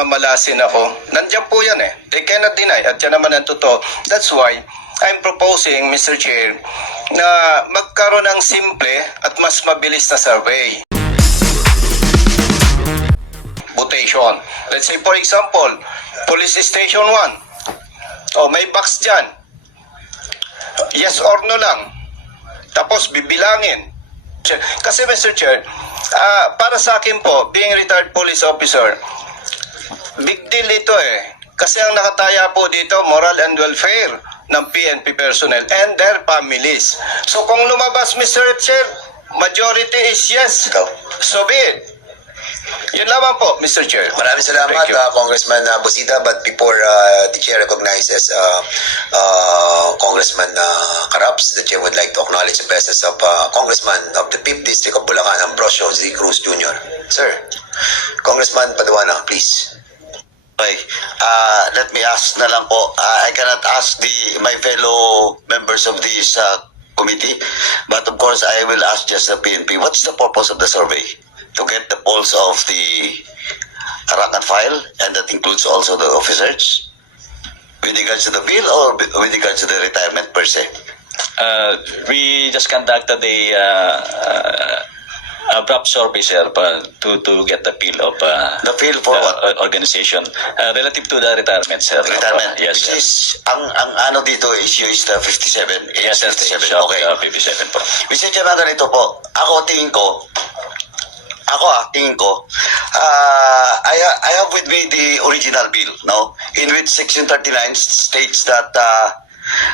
mamalasin ako. Nandiyan po yan eh. They cannot deny. At yan naman ang totoo. That's why I'm proposing, Mr. Chair, na magkaroon ng simple at mas mabilis na survey. Votation. Let's say for example, Police Station 1. Oh, may box dyan. Yes or no lang. Tapos bibilangin. Kasi Mr. Chair, para sa akin po, being retired police officer, big deal ito eh. Kasi ang nakataya po dito, moral and welfare ng PNP personnel and their families. So kung lumabas, Mr. Chair, majority is yes. So be it. Yun lamang po, Mr. Chair. Maraming salamat, Congressman Busita. But before the Chair recognizes Congressman Caraps, the Chair would like to acknowledge the presence of Congressman of the 5th District of Bulacan, Ambrosio Z. Cruz Jr. Sir, Congressman Paduano, please. Okay. Let me ask na lang po. I cannot ask my fellow members of this committee, but of course I will ask just the PNP. What's the purpose of the survey? To get the pulse of the rank and file, and that includes also the officers, with regards to the bill or with regards to the retirement per se? We just conducted a abrupt survey, sir, to get the feel of The feel for what? organization relative to the retirement, sir. Retirement. Yes, Which is, ang ano dito issue is the 57. yes, sir. 57. Issue of, Okay. 57 po. Mr. Chairman, ganito po. Tingin ko, I have with me the original bill, no, in which Section 39 states that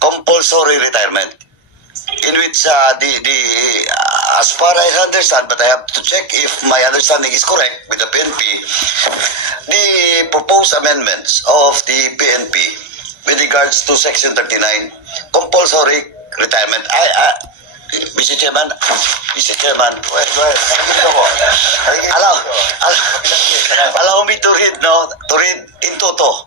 compulsory retirement, in which as far as I understand, but I have to check if my understanding is correct with the PNP, the proposed amendments of the PNP with regards to Section 39, compulsory retirement. Mr. Chairman, wait. Allow me to read, in toto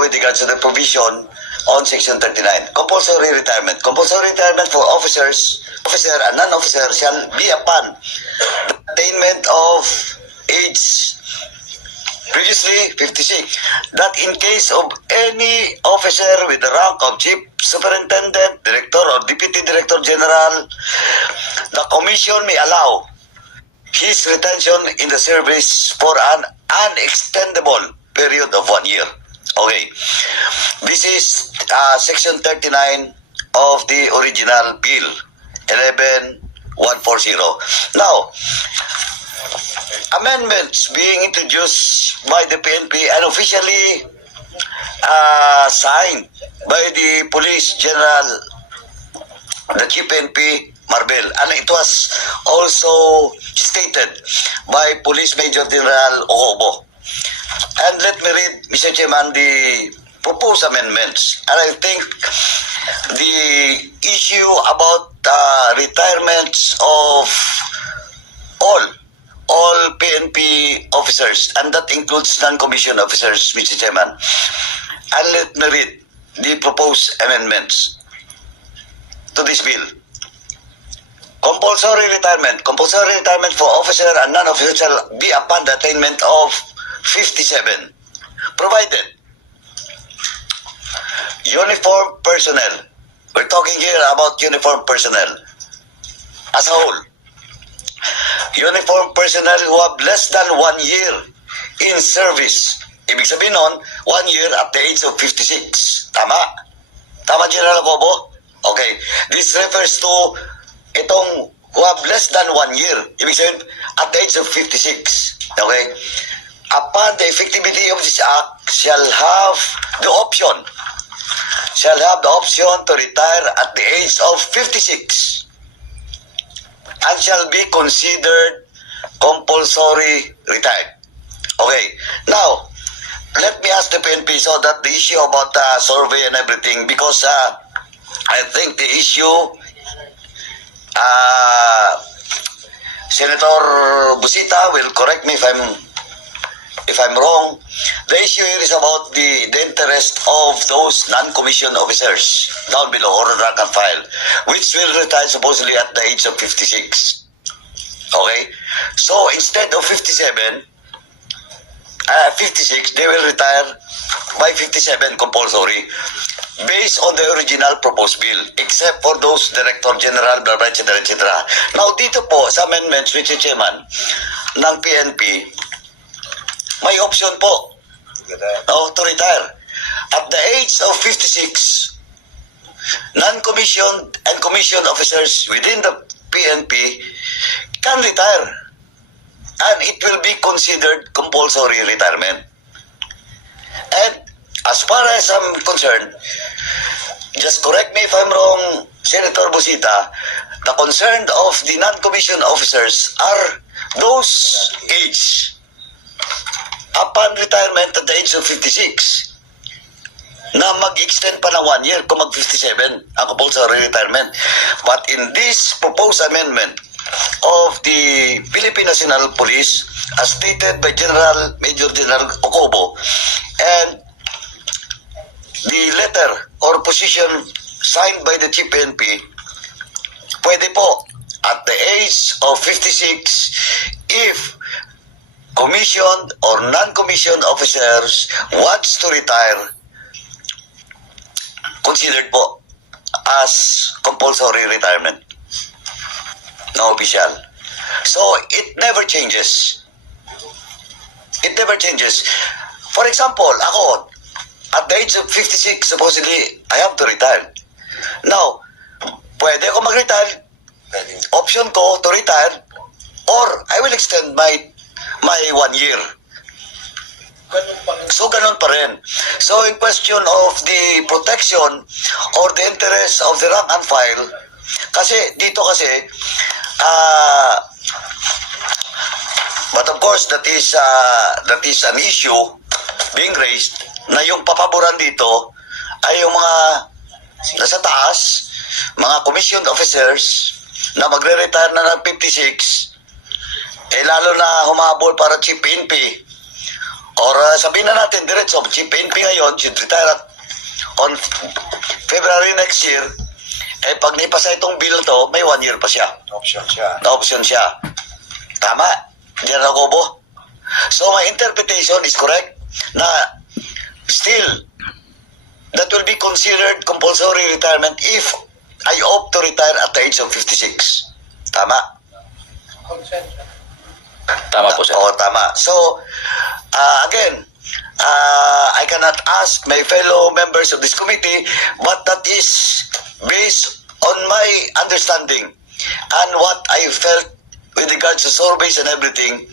with regards to the provision on Section 39. Compulsory retirement. Compulsory retirement for officer and non-officer shall be upon the attainment of age previously 56, that in case of any officer with the rank of Chief Superintendent, Director, or Deputy Director General, the Commission may allow his retention in the service for an unextendable period of 1 year. Okay. This is Section 39 of the original Bill 11140. Now, amendments being introduced by the PNP and officially signed by the Police General, the Chief PNP, Marbel, and it was also stated by Police Major General Ohobo. And let me read, Mr. Chairman, the proposed amendments. And I think the issue about retirements of all PNP officers, and that includes non-commissioned officers, Mr. Chairman. And let me read the proposed amendments to this bill. Compulsory retirement for officer and non-officer shall be upon the attainment of 57, provided uniform personnel, we're talking here about uniform personnel as a whole, uniform personnel who have less than 1 year in service. Ibig sabihin nun, 1 year at the age of 56. Tama? Tama, General Bobo? Okay. This refers to itong who have less than 1 year. Ibig sabihin, at the age of 56. Okay? Upon the effectivity of this act, shall have the option to retire at the age of 56 and shall be considered compulsory retired. Okay. Now, let me ask the PNP so that the issue about survey and everything, because I think the issue, Senator Busita will correct me if I'm wrong. The issue here is about the interest of those non-commissioned officers down below, or rank and file, which will retire supposedly at the age of 56. Okay? So instead of 57, 56, they will retire by 57 compulsory based on the original proposed bill, except for those Director General, blah, blah, etc., etc. Now, dito po sa amendments, Mr. Chairman, ng PNP, may option po to retire. At the age of 56, non-commissioned and commissioned officers within the PNP can retire. And it will be considered compulsory retirement. And as far as I'm concerned, just correct me if I'm wrong, Senator Busita, the concern of the non-commissioned officers are those age upon retirement at the age of 56 na mag-extend pa ng 1 year kung mag-57 ang compulsory retirement. But in this proposed amendment of the Philippine National Police, as stated by Major General Ocobo, and the letter or position signed by the Chief PNP, pwede po at the age of 56 if commissioned or non-commissioned officers wants to retire, considered po as compulsory retirement. No official. So it never changes. It never changes. For example, ako, at the age of 56, supposedly, I have to retire. Now, pwede ako mag-retire. Option ko to retire, or I will extend my 1 year. So, ganun pa rin. So, in question of the protection or the interest of the rank and file, kasi, dito kasi, but of course, that is an issue being raised na yung papaboran dito ay yung mga nasa taas, mga commissioned officers na magre-retire na ng 56, lalo na humabol para Chief PNP. Or sabihin na natin, diretso, Chief PNP ngayon, should retire on February next year, pag naipasa itong bill to, may 1 year pa siya. Option siya. Tama. General Ocobo. So, my interpretation is correct na still, that will be considered compulsory retirement if I opt to retire at the age of 56. Tama? Tama po, sir. Oo, tama. So, again, I cannot ask my fellow members of this committee, but that is based on my understanding and what I felt with regards to surveys and everything.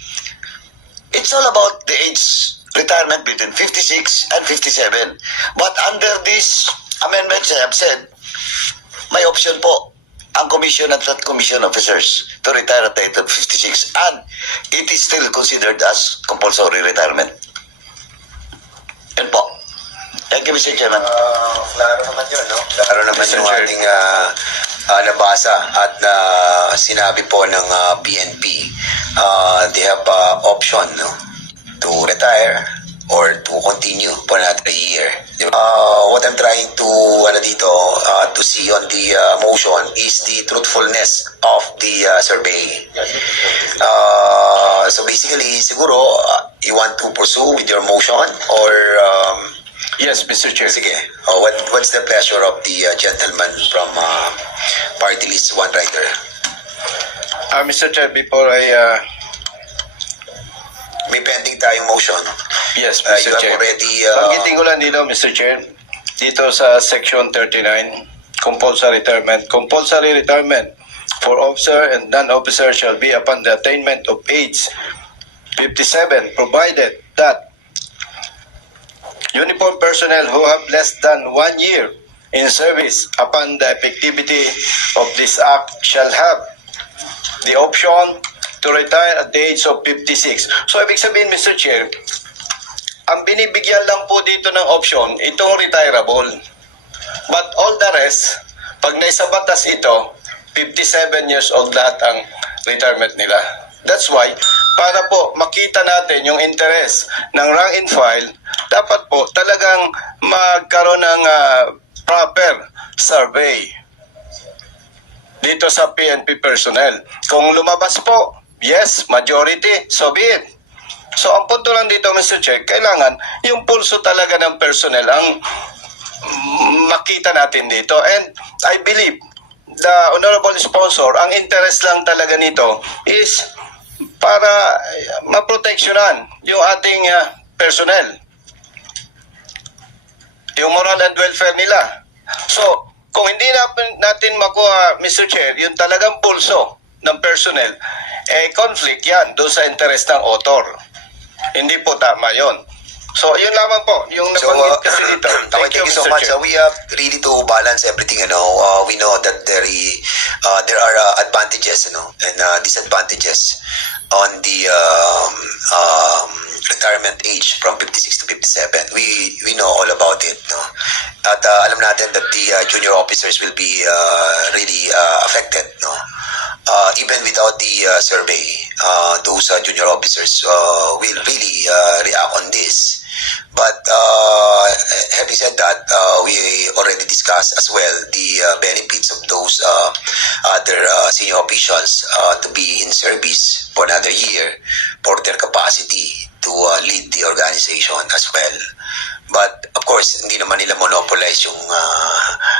It's all about the age retirement between 56 and 57. But under this amendments, I have said, may option po ang commission at non-commission officers to retire at the age of 56, and it is still considered as compulsory retirement. Yun po. Thank you, Mr. Chairman. Klaro naman yun, no? Klaro naman Mr. yung Chair. ating nabasa at sinabi po ng PNP. They have option, no? To retire or to continue for another year. What I'm trying to to see on the motion is the truthfulness of the survey. So basically, siguro, you want to pursue with your motion or Yes, Mr. Chair. sige, what's the pleasure of the gentleman from party list one writer? Mr. Chair, before I... May pending tayong motion. yes, You Mr. have Chair. already Banggitin ko lang dito, Mr. Chair. Dito sa Section 39, compulsory retirement for officer and non-officer shall be upon the attainment of age 57, provided that uniformed personnel who have less than 1 year in service upon the effectivity of this act shall have the option to retire at the age of 56. So, ibig sabihin, Mr. Chair, ang binibigyan lang po dito ng option, itong retirable. But all the rest, pag naisabatas ito, 57 years old lahat ang retirement nila. That's why, para po makita natin yung interest ng rank and file, dapat po talagang magkaroon ng proper survey dito sa PNP personnel. Kung lumabas po, yes, majority, so be it. So, ang punto lang dito, Mr. Chair, kailangan yung pulso talaga ng personnel ang makita natin dito. And I believe the honorable sponsor, ang interest lang talaga nito is para maproteksyonan yung ating personnel, yung moral and welfare nila. So, kung hindi natin makuha, Mr. Chair, yung talagang pulso ng personnel, conflict yan doon sa interest ng author. Hindi po tama yon. So, yun lamang po, yung So, nabanggit kasi dito. thank you so Mr. much. Chair. We have really to balance everything. We know that there are advantages, and disadvantages on the retirement age from 56 to 57. We know all about it, no? At alam natin that the junior officers will be really affected, no? Even without the survey, those junior officers will really react on this. But having said that, we already discussed as well the benefits of those other senior officials to be in service for another year for their capacity to lead the organization as well. But of course, hindi naman nila monopolize yung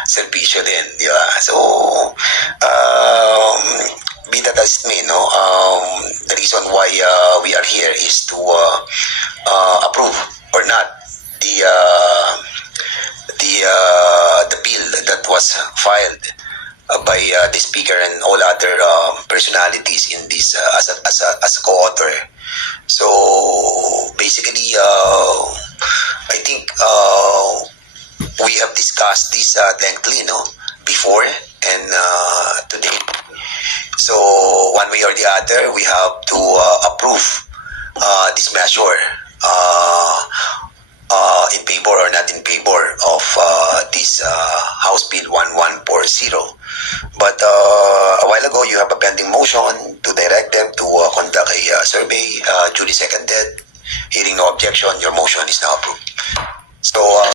servisyo din, di ba? So, be that as it may, the reason why we are here is to approve or not the bill that was filed by the speaker and all other personalities in this as a co-author. So basically, I think we have discussed this lengthily, before and today. So one way or the other, we have to approve this measure in favor or not in favor of this House Bill 1140. But a while ago, you have a pending motion to direct them to conduct a survey, duly seconded. Hearing no objection, your motion is now approved. So